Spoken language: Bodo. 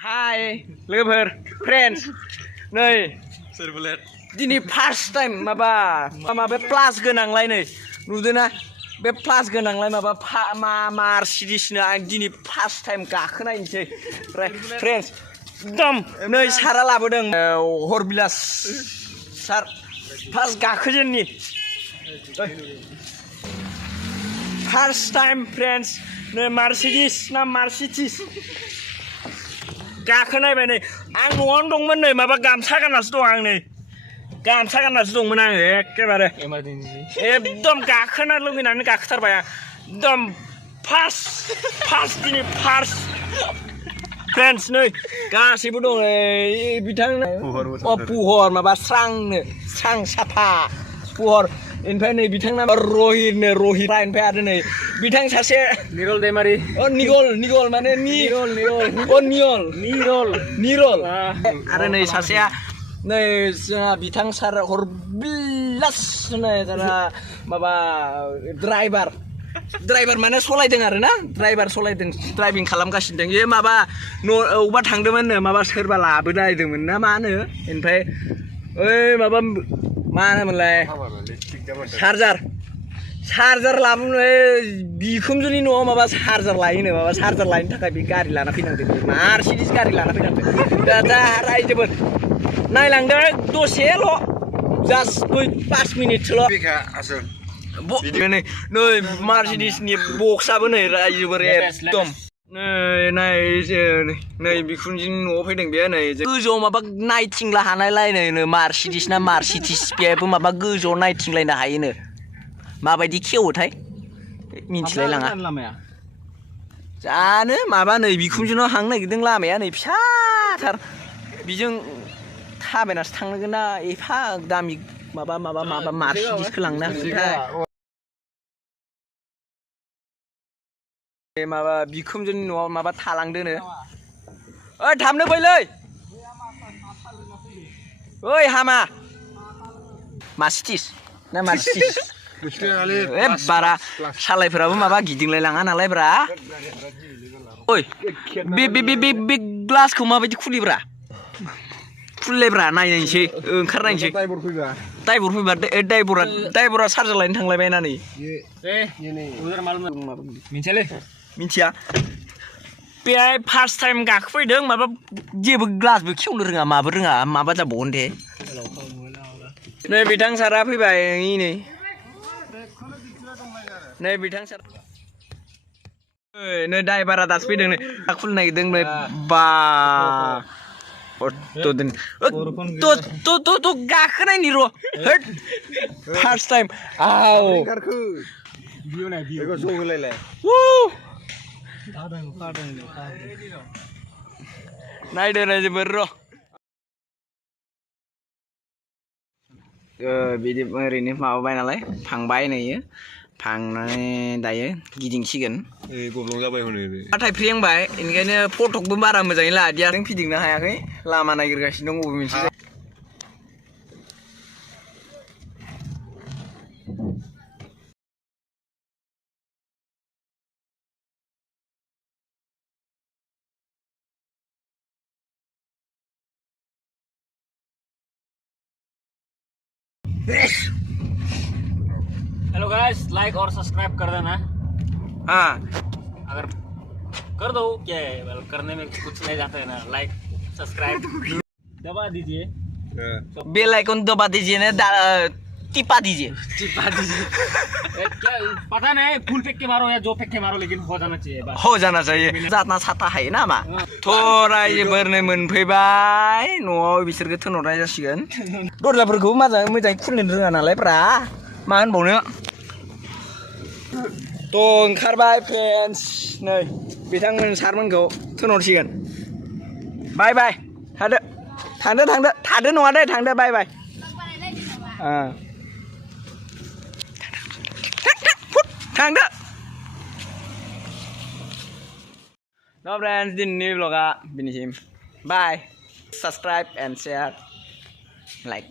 Hi logoफोर friends नै दिनै फार्स्ट टाइम माबा बे प्लास गोनांलाय नै नुदोंना बे प्लास गोनांलाय माबा मार्सिडिसनो आं दिनै फार्स्ट टाइम गाखोनायनोसै फ्रेन्ड्स एकदम नै सारा लाबोदों हरबिलास सार फार्स्ट गाखोजेननि फार्स्ट टाइम फ्रेन्ड्स नै मार्सिडिस ना मार्सिडिस गाखोनायबाय नै आं न'आवनो दंमोन नै माबा गामसा गाननासो दं आं नै गामसा गाननासो दंमोन आङो एखेबारे एकदम गाखोना लुगैनानै गाखोथारबाय आं एकदम फार्स्ट दिनै फार्स्ट फ्रेन्ड्स नै गासैबो दं बिथां पुहर माबा स्रां साफा पुहर ओमफ्राय नै बिथांना रहितनो रहित ओमफ्राय आरो नै बिथां सासे निरल दैमारि निगल माने निरल आरो नै सासेया नै जोंहा बिथां सार हरबिलास नै जोंहा माबा ड्राइभार माने सलायदों आरो ना ड्राइभिं खालामगासिनो दं बे माबा अबेबा थांदोंमोननो माबा सोरबा लाबोनायदोंमोन ना मा होनो ओमफ्राय ओइ माबा मा होनोमोनलाय चार्जार लाबोनो बिखुनजोनि न'आव माबा चार्जार लायोनो माबा चार्जार लायनो थाखाय बे गारि लाना फैनांदों मार्सिडिस गारि लाना फैनांदों दा रायजोफोर नायलांदों दसेल' जास्ट 5 मिनिटसोल' नै मार्सिडिसनि बक्सआबो नै रायजोफोर एकदम नै बिखुनजोनि न'आव फैदों बेयो नै गोजौआव माबा नायथिंला हानायलायनो मार्सिडिस ना मार्सिडिस बेबो माबा गोजौआव नायथिंलायनो हायोनो माबायदि खेवोथाय मिन्थिलाय लाङा जानो माबा नै बिखुनजोनाव हांनो नागिरदों लामाया नै फिसाथार बिजों थाबायनासो थांनांगोन ना एफा दामि माबा मार्सिडिसखौ लांनो हागोनथाय माबा बिखुनजोनि न'आव माबा थालांदोनो ओइ थाबनो फैलै ओइ हामा मार्सिडिस ना मार्सिडिस बारा सालायफोराबो माबा गिदिंलाय लाङा नालाय ब्रा ओइ बे ग्लासखौ माबायदि खुलिब्रा खुलिलायब्रा नायनायसै ओंखारनायसै ड्राइभार फैबा ड्राइभारा चार्जार लायनो थांलायबाय ना नै मिथिया बेहाय फार्स्ट टाइम गाखोफैदों माबा जेबो ग्लासबो खेवनो रोङा माबो रोङा माबा जाबावगोन दे नै बिथां सारा फैबाय नै बिथां सार नै ड्राइभारा दासो फैदों नै खुलिनो नागिरदों बा गाखोनायनि र' फार्स्ट टाइम नायदो रायजोफोर र' बिदि ओरैनो माबाबाय नालाय फांबाय नैयो फांनानै दायो गिदिंसिगोन गब्लं जाबाय नाथाय फ्रेंबाय बेनिखायनो फटकबो बारा मोजाङै लादिया फिदिंनो हायाखै लामा नागिरगासिनो दं बबे मोनसे हेलो गाइस लाइक और सब्सक्राइब कर देना हाँ अगर कर दो क्या है करने में कुछ नहीं जाता है ना लाइक सब्सक्राइब दबा दीजिए बेल आइकन दबा दीजिए ना टिपा दीजिए क्या पता नहीं फुल फेंक के मारो या जो फेंक के मारो लेकिन हो जाना चाहिए जाना साथा हायो नामा रायजोफोर नै मोनफैबाय न'आव बिसोरखौ थिनहरनाय जासिगोन दरजाफोरखौबो मोजाङै खुलिनो रोङा नालाय ब्रा मा होनबावनो ओंखारबाय फ्रेन्ड्स नै बिथांमोन सारमोनखौ थिनहरसिगोन बाय थांदो नङा दे थांदो बाय थांदो फ्रेन्ड्स दिनैनि ब्लगा बिनिसिम बाय साबस्क्राइब एन्ड शेयार लाइक